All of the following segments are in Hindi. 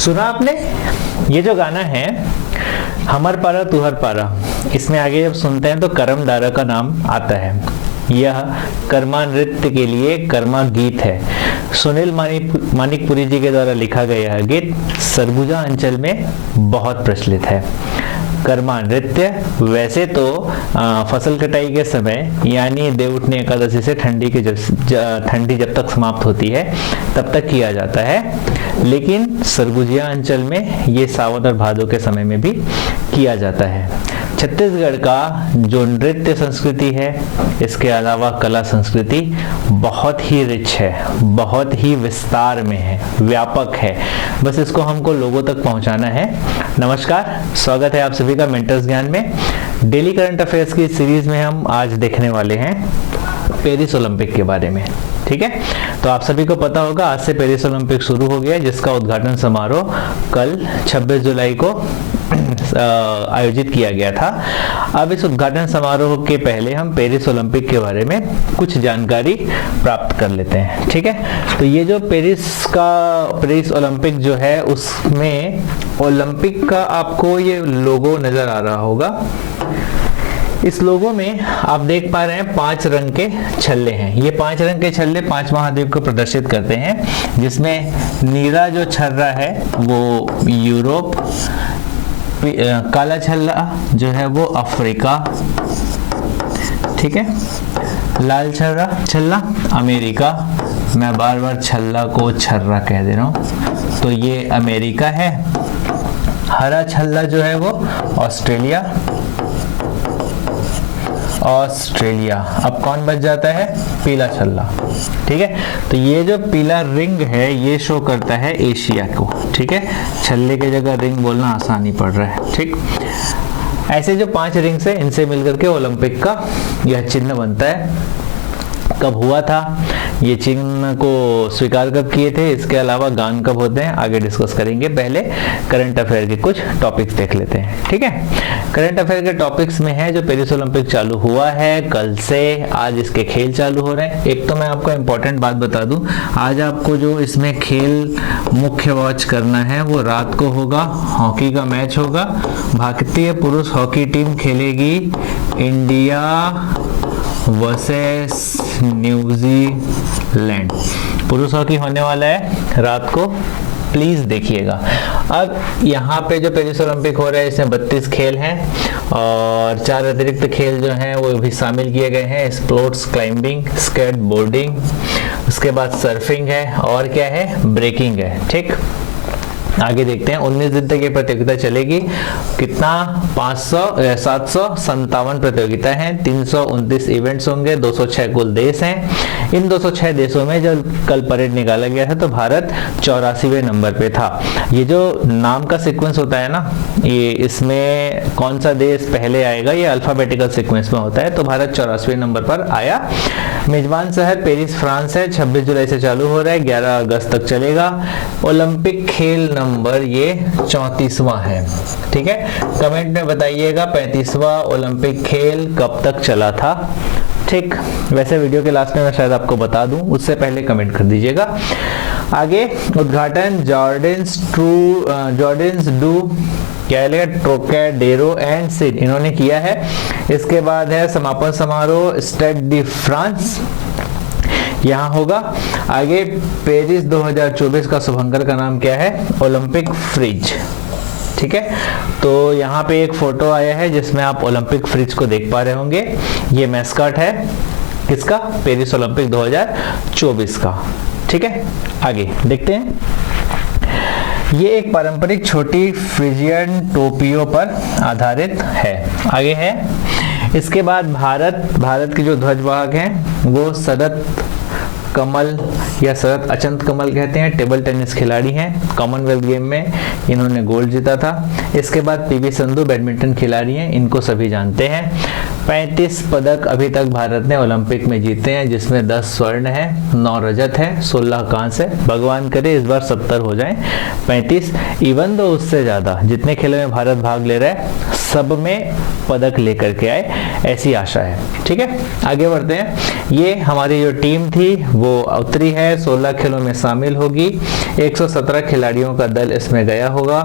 सुना आपने? ये जो गाना है हमर पारा तुहर पारा, इसमें आगे जब सुनते हैं तो करम डारा का नाम आता है। यह कर्मा नृत्य के लिए कर्मा गीत है। सुनील मानिकपुरी जी के द्वारा लिखा गया यह गीत सरगुजा अंचल में बहुत प्रचलित है। कर्मा नृत्य वैसे तो फसल कटाई के समय यानी देवउठनी एकादशी से ठंडी जब तक समाप्त होती है तब तक किया जाता है, लेकिन सरगुजिया अंचल में ये सावन और भादों के समय में भी किया जाता है। छत्तीसगढ़ का जो नृत्य संस्कृति है, इसके अलावा कला संस्कृति बहुत ही रिच है, बहुत ही विस्तार में है, व्यापक है। बस इसको हमको लोगों तक पहुंचाना है। नमस्कार, स्वागत है आप सभी का मेंटर्स ज्ञान में। डेली करंट अफेयर्स की सीरीज में हम आज देखने वाले हैं पेरिस ओलंपिक के बारे में। ठीक है, तो आप सभी को पता होगा आज से पेरिस ओलंपिक शुरू हो गया, जिसका उद्घाटन समारोह कल 26 जुलाई को आयोजित किया गया था। अब इस उद्घाटन समारोह के पहले हम पेरिस ओलंपिक के बारे में कुछ जानकारी प्राप्त कर लेते हैं। ठीक है, तो ये जो पेरिस ओलंपिक जो है, उसमें ओलंपिक का आपको ये लोगो नजर आ रहा होगा। इस लोगो में आप देख पा रहे हैं 5 रंग के छल्ले हैं। ये 5 रंग के छल्ले 5 महाद्वीप को प्रदर्शित करते हैं, जिसमें नीला जो छर्रा है वो यूरोप, काला छल्ला जो है वो अफ्रीका, ठीक है, लाल छल्ला अमेरिका, मैं बार बार छल्ला को छर्रा कह दे रहा हूँ, तो ये अमेरिका है। हरा छल्ला जो है वो ऑस्ट्रेलिया। अब कौन बच जाता है? पीला छल्ला। ठीक है, तो ये जो पीला रिंग है ये शो करता है एशिया को। ठीक है, छल्ले की जगह रिंग बोलना आसानी पड़ रहा है। ठीक, ऐसे जो 5 रिंग्स है, इनसे मिलकर के ओलंपिक का यह चिन्ह बनता है। कब हुआ था, ये चिन्ह को स्वीकार कब किए थे, इसके अलावा गान कब होते हैं, आगे डिस्कस करेंगे। पहले करंट अफेयर के कुछ टॉपिक्स देख लेते हैं। ठीक है, करंट अफेयर के टॉपिक्स में है जो पेरिस ओलंपिक चालू हुआ है कल से, आज इसके खेल चालू हो रहे हैं। एक तो मैं आपको इम्पोर्टेंट बात बता दूं, आज आपको जो इसमें खेल मुख्य वॉच करना है वो रात को होगा। हॉकी का मैच होगा। भारतीय पुरुष हॉकी टीम खेलेगी इंडिया वर्सेस न्यूजीलैंड। पुरुष हॉकी होने वाला है रात को, प्लीज देखिएगा। अब यहाँ पे जो पेरिस ओलंपिक हो रहा है इसमें 32 खेल हैं और 4 अतिरिक्त खेल जो हैं वो भी शामिल किए गए हैं। स्पोर्ट्स क्लाइंबिंग, स्केट बोर्डिंग, उसके बाद सर्फिंग है और क्या है, ब्रेकिंग है। ठीक, आगे देखते हैं। 19 दिन तक ये प्रतियोगिता चलेगी। कितना? 757 प्रतियोगिता हैं, 329 इवेंट्स होंगे, 206 कुल देश हैं। इन 206 देशों में जब कल परेड निकाला गया था तो भारत 84वें नंबर पे था। ये जो नाम का सीक्वेंस होता है ना, ये इसमें कौन सा देश पहले आएगा ये अल्फाबेटिकल सीक्वेंस में होता है, तो भारत 84वें नंबर पर आया। मेजबान शहर पेरिस फ्रांस है। 26 जुलाई से चालू हो रहा है, 11 अगस्त तक चलेगा। ओलंपिक खेल नंबर ये 34वां है। ठीक है, कमेंट में बताइएगा 35वां ओलंपिक खेल कब तक चला था। ठीक, वैसे वीडियो के लास्ट में मैं शायद आपको बता दूं, उससे पहले कमेंट कर दीजिएगा। आगे उद्घाटन जॉर्डेन्स डू ट्रोकैडेरो एंड सिड इन्होंने किया है। इसके बाद है समापन समारोह स्टेड डी फ्रांस, यहाँ होगा। आगे पेरिस 2024 का शुभंकर का नाम क्या है? Olympic fridge. ठीक है, तो यहाँ पे एक फोटो आया है जिसमें आप ओलंपिक फ्रिज को देख पा रहे होंगे। ये मैस्कॉट है किसका? पेरिस ओलंपिक 2024 का। ठीक है, आगे देखते हैं। ये एक पारंपरिक छोटी फ्रिजियन टोपियों पर आधारित है। आगे है, इसके बाद भारत के जो ध्वजवाहक हैं वो शरद कमल या शरद अचंत कमल कहते हैं, टेबल टेनिस खिलाड़ी हैं। कॉमनवेल्थ गेम में इन्होंने गोल्ड जीता था। इसके बाद पीवी संधू बैडमिंटन खिलाड़ी हैं, इनको सभी जानते हैं। 35 पदक अभी तक भारत ने ओलंपिक में जीते हैं, जिसमें 10 स्वर्ण है, 9 रजत है, 16 कांस्य है। भगवान करे इस बार 70 हो जाएं, 35 इवन दो उससे ज़्यादा जितने खेलों में भारत भाग ले रहा है सब में पदक लेकर के आए, ऐसी आशा है। ठीक है, आगे बढ़ते हैं। ये हमारी जो टीम थी वो उतरी है, 16 खेलों में शामिल होगी, 117 खिलाड़ियों का दल इसमें गया होगा।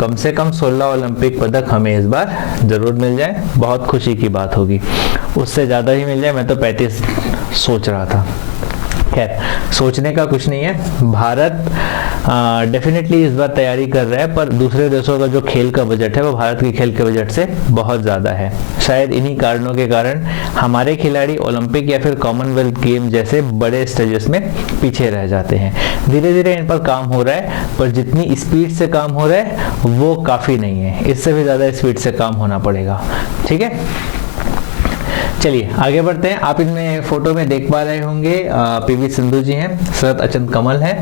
कम से कम 16 ओलंपिक पदक हमें इस बार जरूर मिल जाए, बहुत खुशी की बात होगी। उससे ज़्यादा ही मिल जाए, मैं तो 35 सोच रहा था। खैर, सोचने का कुछ नहीं है, भारत डेफिनेटली इस बार तैयारी कर रहा है, पर दूसरे देशों का जो खेल का बजट है वो भारत के खेल के बजट से बहुत ज़्यादा है। शायद इन्हीं कारणों के कारण हमारे खिलाड़ी ओलंपिक या फिर कॉमनवेल्थ गेम जैसे बड़े स्टेजेस में पीछे रह जाते हैं। धीरे धीरे इन पर काम हो रहा है, पर जितनी स्पीड से काम हो रहा है वो काफ़ी नहीं है, इससे भी ज़्यादा स्पीड से काम होना पड़ेगा। ठीक है, चलिए आगे बढ़ते हैं। आप इनमें फोटो में देख पा रहे होंगे पीवी सिंधु जी हैं, शरद अचंत कमल है।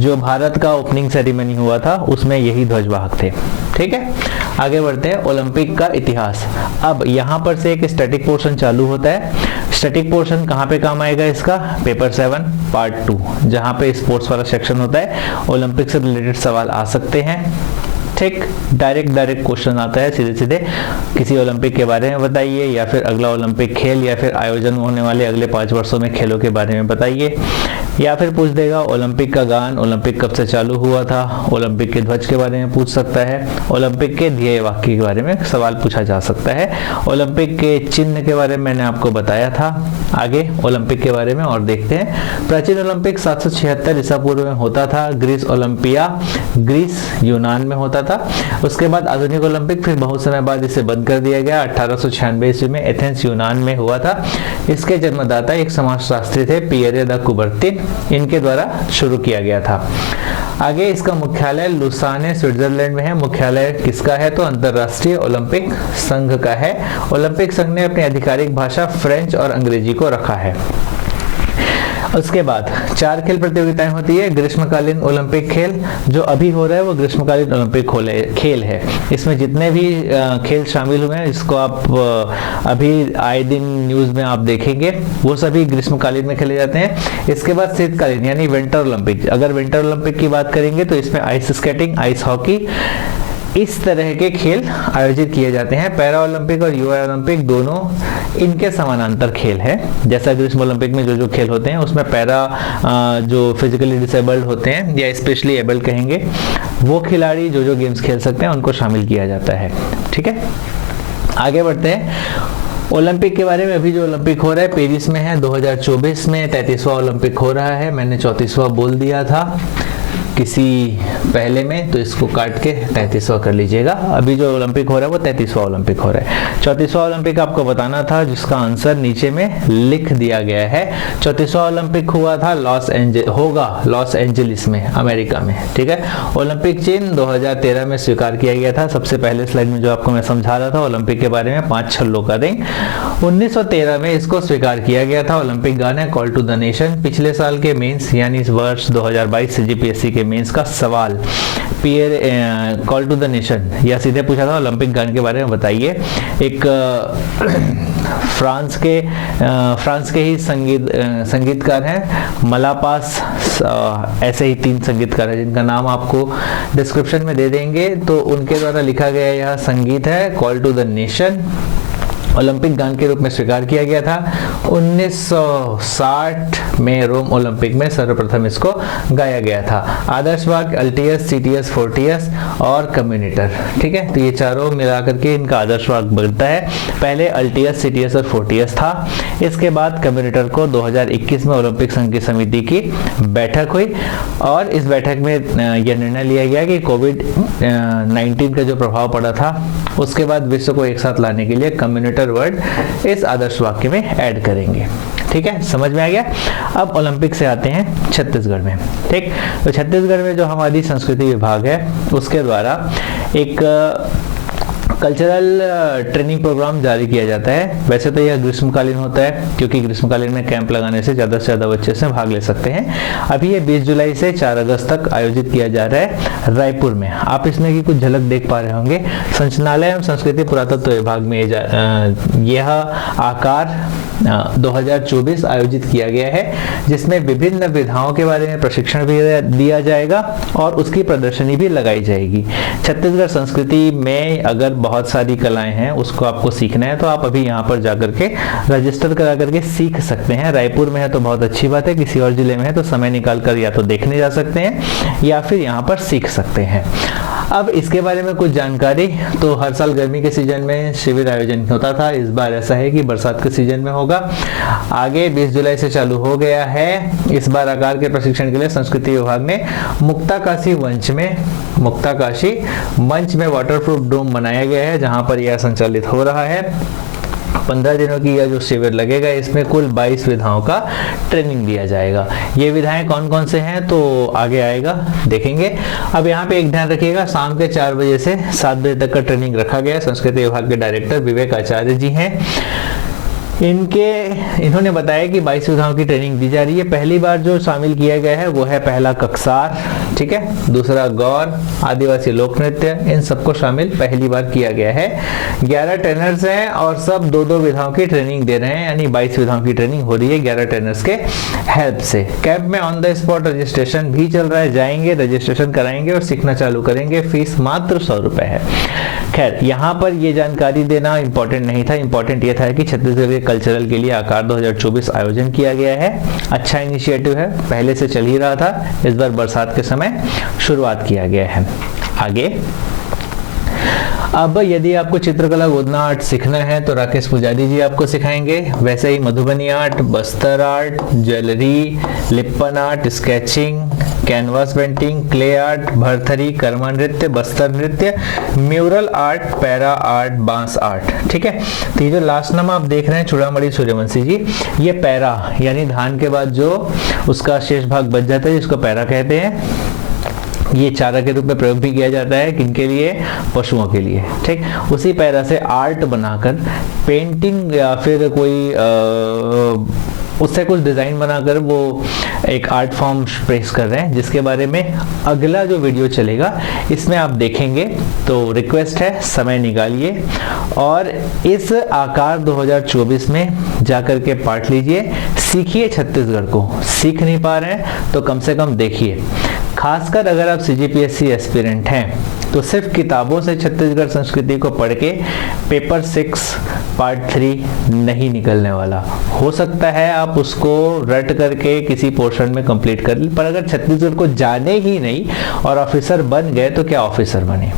जो भारत का ओपनिंग सेरेमनी हुआ था उसमें यही ध्वजवाहक थे। ठीक है, आगे बढ़ते हैं। ओलंपिक का इतिहास। अब यहाँ पर से एक स्टैटिक पोर्शन चालू होता है। स्टैटिक पोर्शन कहाँ पे काम आएगा इसका? पेपर 7 पार्ट 2, जहाँ पे स्पोर्ट्स वाला सेक्शन होता है। ओलंपिक से रिलेटेड सवाल आ सकते हैं। ठीक, डायरेक्ट क्वेश्चन आता है सीधे सीधे, किसी ओलंपिक के बारे में बताइए, या फिर अगला ओलंपिक खेल या फिर आयोजन होने वाले अगले 5 वर्षों में खेलों के बारे में बताइए, या फिर पूछ देगा ओलंपिक का गान ओलंपिक कब से चालू हुआ था, ओलंपिक के ध्वज के बारे में पूछ सकता है, ओलंपिक के ध्येय वाक्य के बारे में सवाल पूछा जा सकता है, ओलंपिक के चिन्ह के बारे में मैंने आपको बताया था। आगे ओलंपिक के बारे में और देखते हैं। प्राचीन ओलंपिक 776 ईसा पूर्व में होता था। ग्रीस ओलंपिया, ग्रीस यूनान में होता था। उसके बाद आधुनिक ओलंपिक फिर बहुत समय बाद इसे बंद कर दिया गया। 1896 ईस्वी में एथेंस यूनान में हुआ था। इसके जन्मदाता एक समाजशास्त्री थे, पियरे द कुबर्तिन, इनके द्वारा शुरू किया गया था। आगे इसका मुख्यालय लुसाने स्विट्जरलैंड में है। मुख्यालय किसका है? तो अंतरराष्ट्रीय ओलंपिक संघ का है। ओलंपिक संघ ने अपनी आधिकारिक भाषा फ्रेंच और अंग्रेजी को रखा है। उसके बाद 4 खेल प्रतियोगिताएं होती है। ग्रीष्मकालीन ओलंपिक खेल जो अभी हो रहा है वो ग्रीष्मकालीन ओलंपिक खेल है। इसमें जितने भी खेल शामिल हुए हैं, इसको आप अभी आए दिन न्यूज में आप देखेंगे, वो सभी ग्रीष्मकालीन में खेले जाते हैं। इसके बाद शीतकालीन यानी विंटर ओलंपिक। अगर विंटर ओलंपिक की बात करेंगे तो इसमें आइस स्केटिंग, आइस हॉकी, इस तरह के खेल आयोजित किए जाते हैं। पैरा ओलंपिक और युवा ओलंपिक दोनों इनके समानांतर खेल है। जैसा ग्रीष्म ओलंपिक में जो खेल होते हैं उसमें पैरा जो फिजिकली डिसेबल्ड होते हैं या स्पेशली एबल्ड कहेंगे, वो खिलाड़ी जो गेम्स खेल सकते हैं उनको शामिल किया जाता है। ठीक है, आगे बढ़ते हैं। ओलंपिक के बारे में अभी जो ओलंपिक हो रहा है पेरिस में है, 2024 में 33वां ओलंपिक हो रहा है। मैंने 34वां बोल दिया था किसी पहले में, तो इसको काट के 33वां कर लीजिएगा। अभी जो ओलंपिक हो रहा है वो 33वां ओलंपिक हो रहा है। 34वां ओलंपिक आपको बताना था, जिसका आंसर नीचे में लिख दिया गया है। 34वां ओलंपिक हुआ था लॉस एंजलिस में, अमेरिका में। ठीक है, ओलंपिक चिन्ह 2013 में स्वीकार किया गया था। सबसे पहले स्लाइड में जो आपको मैं समझा रहा था ओलंपिक के बारे में, 5 छल्लों का रिंग, 1913 में इसको स्वीकार किया गया था। ओलंपिक गान है कॉल टू द नेशन। पिछले साल के मेंस यानी इस वर्ष 2022 से जीपीएससी के मेंस का सवाल कॉल टू द नेशन या सीधे पूछा था ओलंपिक गान के बारे में बताइए। एक फ्रांस के ही संगीतकार हैं मलापास, ऐसे ही 3 संगीतकार हैं जिनका नाम आपको डिस्क्रिप्शन में दे देंगे। तो उनके द्वारा लिखा गया यह संगीत है call to the nation, Olympic गान के रूप में स्वीकार किया गया था। 1960 में रोम ओलंपिक में सर्वप्रथम इसको गाया गया था। आदर्श वाक्य अल्टियस, सीटियस, फोर्टियस और कम्युनिटर। ठीक है, तो ये चारों मिलाकर के इनका आदर्श वाक्य बनता है। पहले अल्टियस, सीटियस और फोर्टियस था। इसके बाद कम्युनिटर को 2021 में ओलंपिक संघ की समिति की बैठक हुई और इस बैठक में यह निर्णय लिया गया कि कोविड-19 का जो प्रभाव पड़ा था उसके बाद विश्व को एक साथ लाने के लिए कम्युनिटर वर्ड इस आदर्श वाक्य में ऐड करेंगे। ठीक है, समझ में आ गया। अब ओलंपिक से आते हैं छत्तीसगढ़ में। ठीक, तो छत्तीसगढ़ में जो हमारी संस्कृति विभाग है उसके द्वारा एक कल्चरल ट्रेनिंग प्रोग्राम जारी किया जाता है। वैसे तो यह ग्रीष्मकालीन होता है, क्योंकि ग्रीष्मकालीन में कैंप लगाने से ज़्यादा से ज़्यादा बच्चे इसमें भाग ले सकते हैं। अभी ये 20 जुलाई से 4 अगस्त तक आयोजित किया जा रहा है रायपुर में। आप इसमें की कुछ झलक देख पा रहे होंगे। संचालनालय एवं संस्कृति पुरातत्व विभाग में यह आकार 2024 आयोजित किया गया है, जिसमें विभिन्न विधाओं के बारे में प्रशिक्षण भी दिया जाएगा और उसकी प्रदर्शनी भी लगाई जाएगी। छत्तीसगढ़ संस्कृति में अगर बहुत सारी कलाएं हैं, उसको आपको सीखना है तो आप अभी यहाँ पर जाकर के रजिस्टर करा करके सीख सकते हैं। रायपुर में है तो बहुत अच्छी बात है, किसी और जिले में है तो समय निकाल कर या तो देखने जा सकते हैं या फिर यहाँ पर सीख सकते हैं। अब इसके बारे में कुछ जानकारी, तो हर साल गर्मी के सीजन में शिविर आयोजन होता था, इस बार ऐसा है कि बरसात के सीजन में होगा। आगे 20 जुलाई से चालू हो गया है। इस बार आकार के प्रशिक्षण के लिए संस्कृति विभाग ने मुक्ताकाशी मंच में वाटरप्रूफ डोम बनाया गया है, जहां पर यह संचालित हो रहा है। 15 दिनों की यह जो शिविर लगेगा, इसमें कुल 22 विधाओं का ट्रेनिंग दिया जाएगा। ये विधाएं कौन कौन से हैं तो आगे आएगा, देखेंगे। अब यहाँ पे एक ध्यान रखिएगा, शाम के 4 बजे से 7 बजे तक का ट्रेनिंग रखा गया है। संस्कृति विभाग के डायरेक्टर विवेक आचार्य जी हैं। इन्होंने बताया कि 22 विधाओं की ट्रेनिंग दी जा रही है। पहली बार जो शामिल किया गया है वो है पहला कक्सार, ठीक है, दूसरा गौर, आदिवासी लोक नृत्य, इन सबको शामिल पहली बार किया गया है। 11 ट्रेनर्स हैं और सब 2-2 विधाओं की ट्रेनिंग दे रहे हैं, यानी 22 विधाओं की ट्रेनिंग हो रही है 11 ट्रेनर्स के हेल्प से। कैंप में ऑन द स्पॉट रजिस्ट्रेशन भी चल रहा है, जाएंगे रजिस्ट्रेशन कराएंगे और सीखना चालू करेंगे। फीस मात्र 100 रुपए है। खैर, यहाँ पर ये जानकारी देना इंपॉर्टेंट नहीं था, इंपॉर्टेंट ये था कि छत्तीसगढ़ के कल्चरल के लिए आकार 2024 आयोजन किया गया है। अच्छा इनिशिएटिव है, पहले से चल ही रहा था, इस बार बरसात के समय शुरुआत किया गया है। आगे, अब यदि आपको चित्रकला गोदना आर्ट सीखना है तो राकेश पुजारी जी आपको सिखाएंगे। वैसे ही Madhubani art, Bastar art, jewellery, Lippan art, sketching, canvas painting, clay art, Bharthari, Karma नृत्य, बस्तर नृत्य, म्यूरल आर्ट, पैरा आर्ट, बांस आर्ट, ठीक है। तो ये जो लास्ट नाम आप देख रहे हैं चूड़ामणि सूर्यवंशी जी, ये पैरा यानी धान के बाद जो उसका शेष भाग बच जाता है, जिसको पैरा कहते हैं। ये चारा के रूप में प्रयोग भी किया जाता है, किनके लिए? पशुओं के लिए, ठीक। उसी पैरा से आर्ट बनाकर पेंटिंग या फिर कोई उससे कुछ डिज़ाइन बनाकर वो एक आर्ट फॉर्म पेश कर रहे हैं, जिसके बारे में अगला जो वीडियो चलेगा इसमें आप देखेंगे। तो रिक्वेस्ट है, समय निकालिए और इस आकार 2024 में जाकर के पार्ट लीजिए, सीखिए। छत्तीसगढ़ को सीख नहीं पा रहे हैं तो कम से कम देखिए। खासकर अगर आप CGPSC एस्पिरेंट हैं तो सिर्फ किताबों से छत्तीसगढ़ संस्कृति को पढ़ के पेपर 6 पार्ट 3 नहीं निकलने वाला। हो सकता है आप उसको रट करके किसी पोर्शन में कंप्लीट कर लें, पर अगर छत्तीसगढ़ को जाने ही नहीं और ऑफिसर बन गए तो क्या ऑफिसर बने,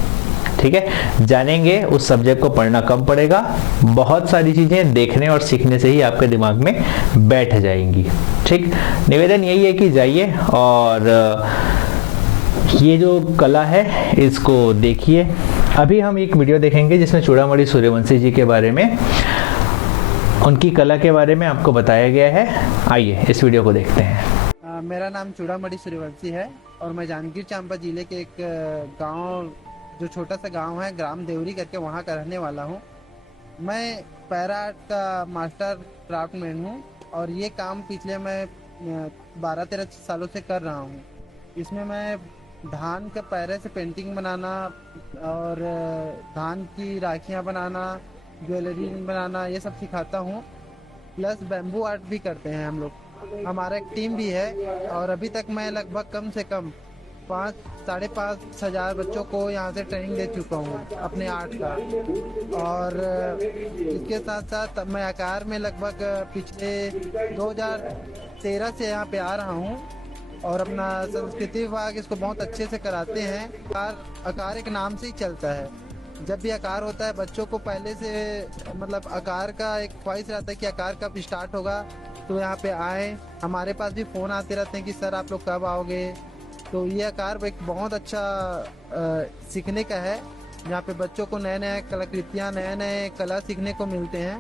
ठीक है। जानेंगे, उस सब्जेक्ट को पढ़ना कम पड़ेगा, बहुत सारी चीजें देखने और सीखने से ही आपके दिमाग में बैठ जाएंगी, ठीक। निवेदन यही है कि जाइए और ये जो कला है इसको देखिए। अभी हम एक वीडियो देखेंगे जिसमें चूड़ामणि सूर्यवंशी जी के बारे में, उनकी कला के बारे में आपको बताया गया है। आइए इस वीडियो को देखते हैं। मेरा नाम चूड़ामणि सूर्यवंशी है और मैं जांजगीर चांपा जिले के एक गांव, जो छोटा सा गांव है, ग्राम देवरी करके, वहां का रहने वाला हूं। मैं पैरा आर्ट का मास्टर क्राफ्टमैन हूं और ये काम पिछले मैं 12-13 सालों से कर रहा हूं। इसमें मैं धान के पैरे से पेंटिंग बनाना और धान की राखियां बनाना, ज्वेलरी बनाना, ये सब सिखाता हूँ। प्लस बैम्बू आर्ट भी करते हैं हम लोग। हमारा एक टीम भी है और अभी तक मैं लगभग कम से कम 5-5.5 हजार बच्चों को यहाँ से ट्रेनिंग दे चुका हूँ अपने आर्ट का। और इसके साथ साथ मैं आकार में लगभग पिछले 2013 से यहाँ पे आ रहा हूँ और अपना संस्कृति विभाग इसको बहुत अच्छे से कराते हैं। आकार एक नाम से ही चलता है। जब भी आकार होता है बच्चों को पहले से मतलब आकार का एक ख्वाहिश रहता है कि आकार कब स्टार्ट होगा, तो यहाँ पे आए। हमारे पास भी फ़ोन आते रहते हैं कि सर आप लोग कब आओगे। तो ये आकार एक बहुत अच्छा सीखने का है, यहाँ पे बच्चों को नए नए कलाकृतियाँ, नए नए कला सीखने को मिलते हैं।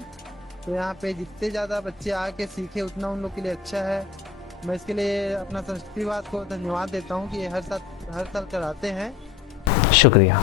तो यहाँ पे जितने ज़्यादा बच्चे आके सीखे उतना उन लोग के लिए अच्छा है। मैं इसके लिए अपना संस्कृति विभाग को धन्यवाद देता हूँ कि ये हर साल कराते हैं। शुक्रिया।